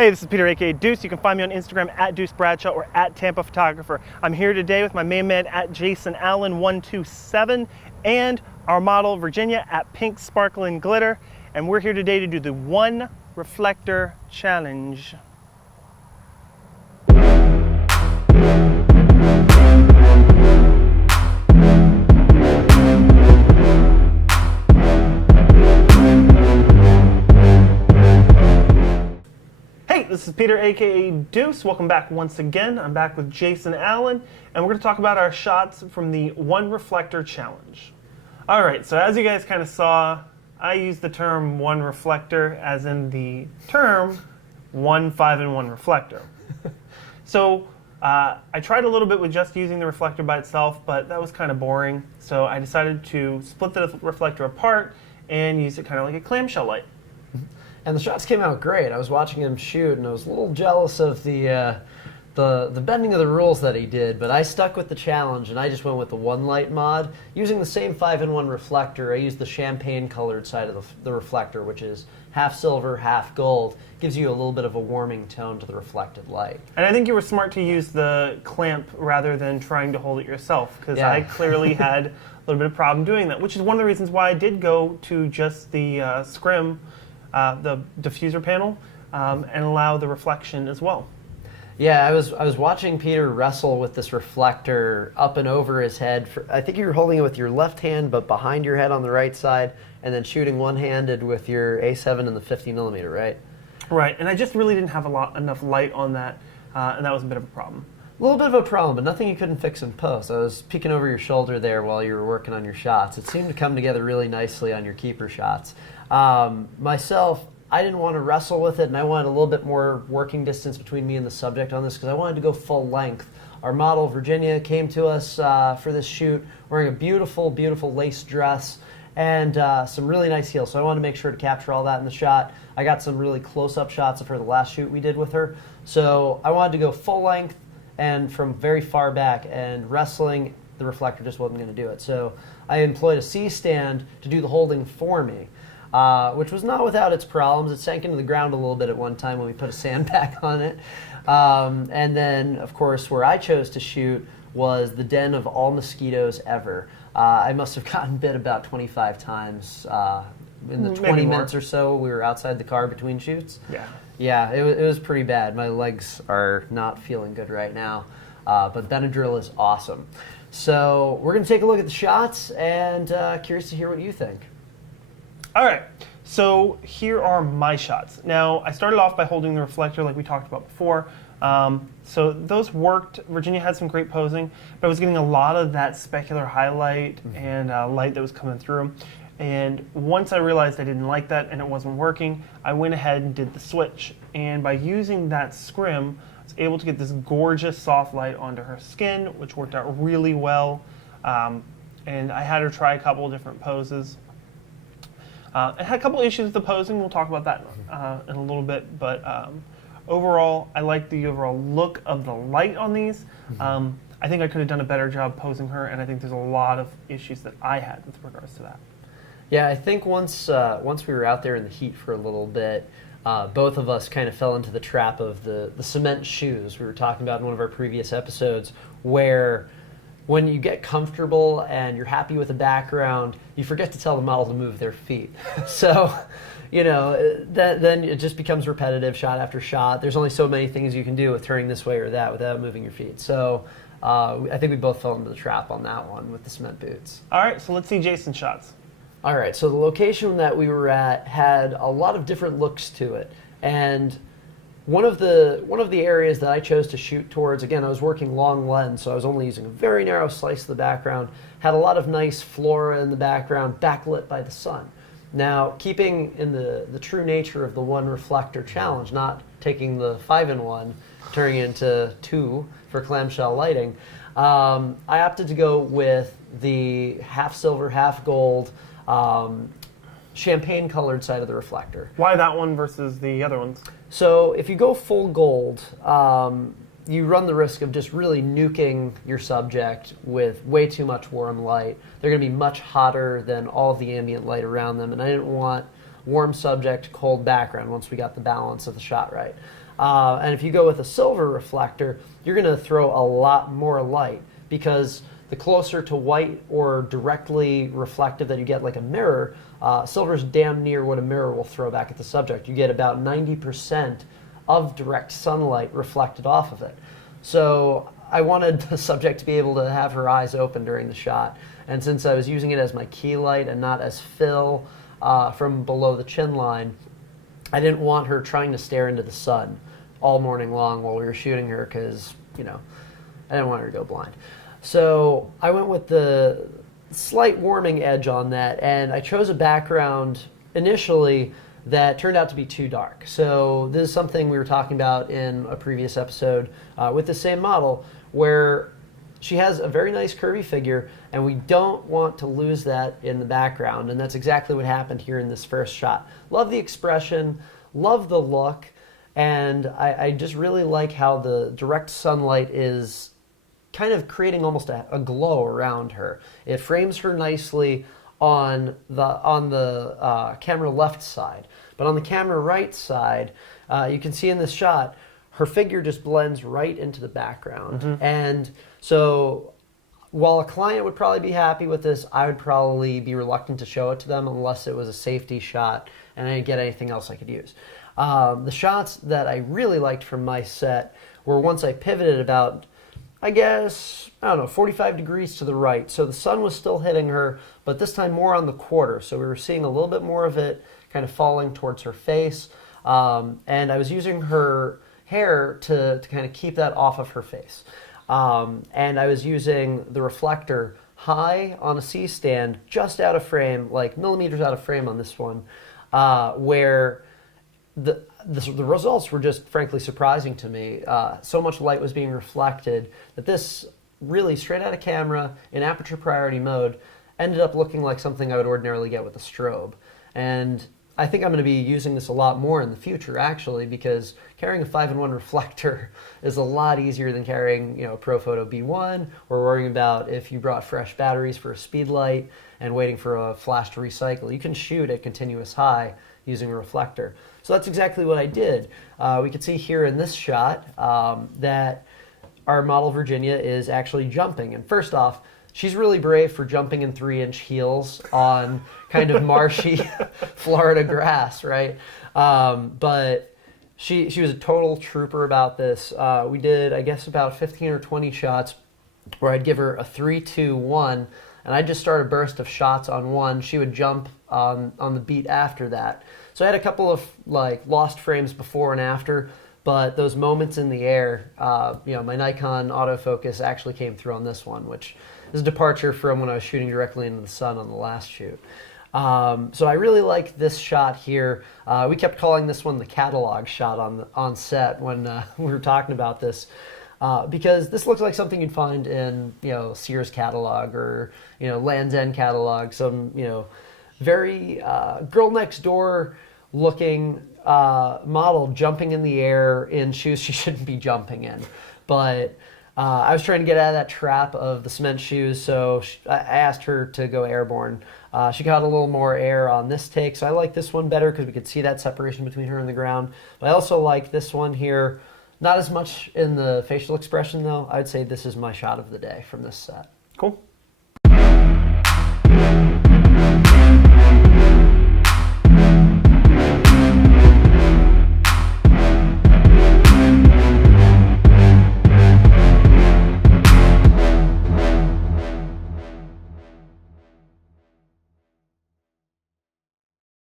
Hey, this is Peter, aka Deuce. You can find me on Instagram at Deuce Bradshaw or at Tampa Photographer. I'm here today with my main man at Jason Allen 127 and our model Virginia at Pink Sparkling Glitter. And we're here today to do the One Reflector Challenge. This is Peter, aka Deuce. Welcome back once again. I'm back with Jason Allen, and we're going to talk about our shots from the One Reflector Challenge. All right, so as you guys kind of saw, I used the term One Reflector as in the term 1, 5, and 1 reflector. So I tried a little bit with just using the reflector by itself, but that was kind of boring. So I decided to split the reflector apart and use it kind of like a clamshell light. And the shots came out great. I was watching him shoot, and I was a little jealous of the bending of the rules that he did, but I stuck with the challenge, and I just went with the one light mod. Using the same 5-in-1 reflector, I used the champagne-colored side of the reflector, which is half silver, half gold. Gives you a little bit of a warming tone to the reflected light. And I think you were smart to use the clamp rather than trying to hold it yourself, because Yeah. I clearly had a little bit of problem doing that, which is one of the reasons why I did go to just the scrim, the diffuser panel, and allow the reflection as well. Yeah, I was watching Peter wrestle with this reflector up and over his head. I think you were holding it with your left hand, but behind your head on the right side, and then shooting one-handed with your A7 and the 50mm, right? Right, and I just really didn't have enough light on that, and that was a bit of a problem. A little bit of a problem, but nothing you couldn't fix in post. I was peeking over your shoulder there while you were working on your shots. It seemed to come together really nicely on your keeper shots. Myself, I didn't want to wrestle with it, and I wanted a little bit more working distance between me and the subject on this because I wanted to go full length. Our model, Virginia, came to us for this shoot wearing a beautiful, beautiful lace dress and some really nice heels. So I wanted to make sure to capture all that in the shot. I got some really close-up shots of her the last shoot we did with her. So I wanted to go full length and from very far back, and wrestling, the reflector just wasn't going to do it. So I employed a C-stand to do the holding for me. Which was not without its problems. It sank into the ground a little bit at one time when we put a sandbag on it. And then, of course, where I chose to shoot was the den of all mosquitoes ever. I must have gotten bit about 25 times in the 20 minutes or so we were outside the car between shoots. Yeah, it was pretty bad. My legs are not feeling good right now, but Benadryl is awesome. So we're going to take a look at the shots, and curious to hear what you think. All right, so here are my shots. Now, I started off by holding the reflector like we talked about before. So those worked. Virginia had some great posing, but I was getting a lot of that specular highlight and light that was coming through. And once I realized I didn't like that and it wasn't working, I went ahead and did the switch. And by using that scrim, I was able to get this gorgeous soft light onto her skin, which worked out really well. And I had her try a couple of different poses. I had a couple issues with the posing. We'll talk about that in a little bit. But overall, I like the overall look of the light on these. I think I could have done a better job posing her, and I think there's a lot of issues that I had with regards to that. Yeah, I think once we were out there in the heat for a little bit, both of us kind of fell into the trap of the cement shoes we were talking about in one of our previous episodes, where when you get comfortable and you're happy with the background, you forget to tell the model to move their feet. So, you know, then it just becomes repetitive shot after shot. There's only so many things you can do with turning this way or that without moving your feet. So I think we both fell into the trap on that one with the cement boots. All right, so let's see Jason's shots. All right, so the location that we were at had a lot of different looks to it. And one of the areas that I chose to shoot towards, again, I was working long lens, so I was only using a very narrow slice of the background, had a lot of nice flora in the background, backlit by the sun. Now, keeping in the true nature of the One Reflector Challenge, not taking the 5-in-1, turning it into 2 for clamshell lighting, I opted to go with the half silver, half gold, champagne-colored side of the reflector. Why that one versus the other ones? So if you go full gold, you run the risk of just really nuking your subject with way too much warm light. They're going to be much hotter than all of the ambient light around them, and I didn't want warm subject, cold background once we got the balance of the shot right. And if you go with a silver reflector, you're going to throw a lot more light, because the closer to white or directly reflective that you get, like a mirror, silver's damn near what a mirror will throw back at the subject. You get about 90% of direct sunlight reflected off of it. So I wanted the subject to be able to have her eyes open during the shot. And since I was using it as my key light and not as fill from below the chin line, I didn't want her trying to stare into the sun all morning long while we were shooting her, because, I didn't want her to go blind. So I went with the slight warming edge on that, and I chose a background initially that turned out to be too dark. So this is something we were talking about in a previous episode with the same model, where she has a very nice curvy figure, and we don't want to lose that in the background, and that's exactly what happened here in this first shot. Love the expression, love the look, and I just really like how the direct sunlight is kind of creating almost a glow around her. It frames her nicely on the camera left side, but on the camera right side, you can see in this shot, her figure just blends right into the background. And so while a client would probably be happy with this, I would probably be reluctant to show it to them unless it was a safety shot and I didn't get anything else I could use. The shots that I really liked from my set were once I pivoted about, I guess, 45 degrees to the right. So the sun was still hitting her, but this time more on the quarter. So we were seeing a little bit more of it kind of falling towards her face. And I was using her hair to kind of keep that off of her face. And I was using the reflector high on a C-stand, just out of frame, like millimeters out of frame on this one, where the results were just frankly surprising to me. So much light was being reflected that this really straight out of camera in aperture priority mode ended up looking like something I would ordinarily get with a strobe. And I think I'm going to be using this a lot more in the future, actually, because carrying a 5-in-1 reflector is a lot easier than carrying, a Profoto B1, or worrying about if you brought fresh batteries for a speed light and waiting for a flash to recycle. You can shoot at continuous high using a reflector. So that's exactly what I did. We can see here in this shot that our model Virginia is actually jumping. And first off, she's really brave for jumping in 3-inch heels on kind of marshy Florida grass, right? But she was a total trooper about this. We did, I guess, about 15 or 20 shots where I'd give her a 3-2-1, and I'd just start a burst of shots on one. She would jump on the beat after that. So I had a couple of lost frames before and after, but those moments in the air, my Nikon autofocus actually came through on this one, which is a departure from when I was shooting directly into the sun on the last shoot. So I really like this shot here. We kept calling this one the catalog shot on set when we were talking about this, because this looks like something you'd find in Sears catalog or Land's End catalog. Some very girl next door looking model jumping in the air in shoes she shouldn't be jumping in, but. I was trying to get out of that trap of the cement shoes, so I asked her to go airborne. She got a little more air on this take, so I like this one better because we could see that separation between her and the ground. But I also like this one here. Not as much in the facial expression, though. I would say this is my shot of the day from this set. Cool.